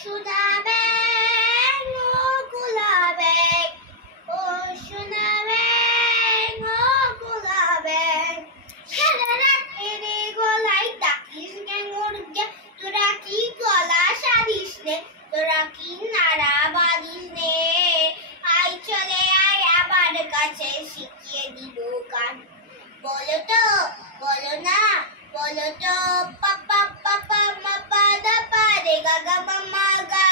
সোনা ব্যাঙ ও গোলা ব্যাঙ, ও সোনা ব্যাঙ ও গোলা ব্যাঙ, সারা রাত এরে গলায় ডাকিস গে মোর গে, তোরা কি গলা সারিস নে, তোরা কি নাড়া বাঁধিস নে, আয় চলে আয় আমার কাছে শিখিয়ে দিব গান। বলো তো বলো না বলো তো, পাপা পাপা মাপা দা পা রে গা গা মামা গা,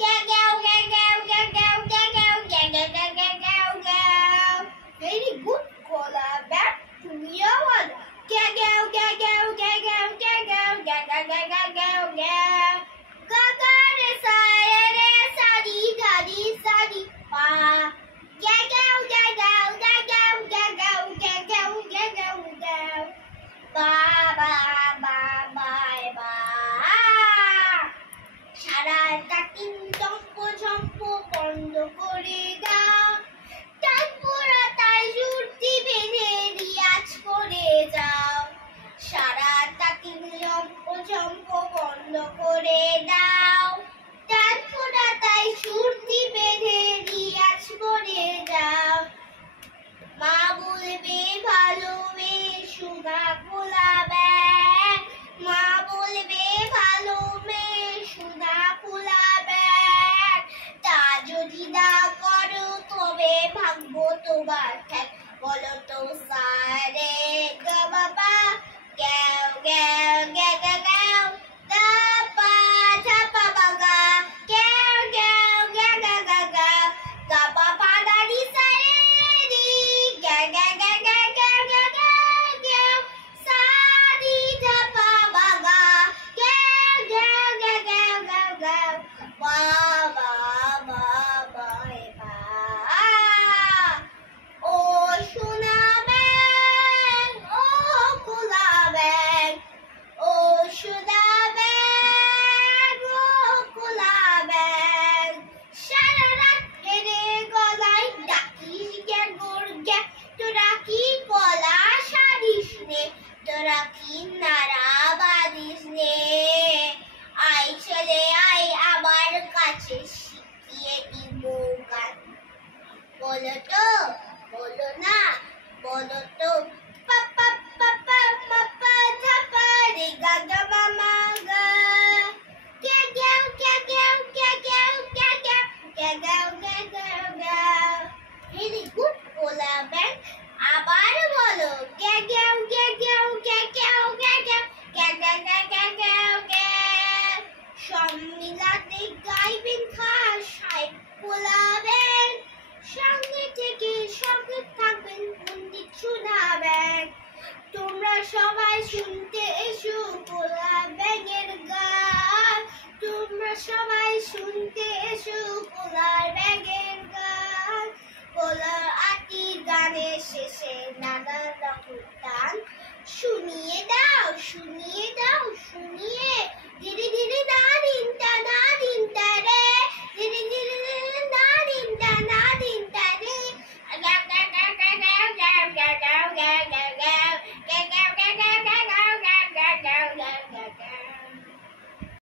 গে গেও গে গেও গে গেও গে গেও গে গে গে গে গেও গেও। ভেরি গুড গলা ব্যাঙ, তুমিও বলো গে গেও গে গেও গে গেও গে গেও গে গে গে গে গেও গেও। গা গা রে সা রে সা রি গা রি সা রি পা, গে গেও গে গেও গে গেও গে গেও গে গেও গে গেও গেও। বা বা বা বাই বা, সারাটা তিন চম্প ঝম্প বন্ধ করে দাও, তারপরা তাই সুরতি বেঁধে রিয়াজ করে যাও। সারাটা তিন চম্প ঝম্প বন্ধ করে দাও, তারপরা তাই সুরতি বেঁধে রিয়াজ করে যাও। মা বলবে ভালোবেসো না গোলা ব্যাঙ, মা বলবে ভালোবেসো না গোলা ব্যাঙ, তা যদি না করো তবে ভাঙবো তোমার ঠ্যাং। বলো তো সা রে গা মা পা, গেও গেও গে গে গেও, দা পা ধা পা মা গা, গেও গেও গে গে গে গেও, গা পা পা দা রি সা রে রি, গে গে গে গে গে গে গে গেও, সা রি ধা পা মা গা, গেও গেও গে গেও গেও গেও। বা বা বা বাই বা, ও সোনা ব্যাঙ ও গোলা ব্যাঙ, ও সোনা ব্যাঙ ও গোলা ব্যাঙ, সারা রাত এরে গলায় ডাকিস গে মোর গে, তোরা কি গলা সারিস নে, তোরা কি নাড়া বাঁধিস নে, আয় চলে আয় আমার কাছে শিখিয়ে দিব গান। বলো তো বলো না বলো তো, পাপা পাপা মাপা ধা পা রে গা গা মামা গা, গে গেও গে গেও গে গেও গে গেও গে গেও গে গেও গেও। ভেরি গুড গোলা ব্যাঙ, আবার বলো গে গেও গে গেও গে গেও গে গেও গে গে গে গে গেও গেও। সম্মিলাতে গাইবেন খাস সাহেব গোলা ব্যাঙ, সঙ্গে থেকে সঙ্গে থাকবেন পণ্ডিত সোনা ব্যাঙ। তোমরা সবাই শুনতে এসো গোলা ব্যাঙের গান, তোমরা সবাই শুনতে এসো গোলার ব্যাঙের গান। গোলার আটি গানের শেষে নানা রকম গান শুনিয়ে দাও শুনিয়ে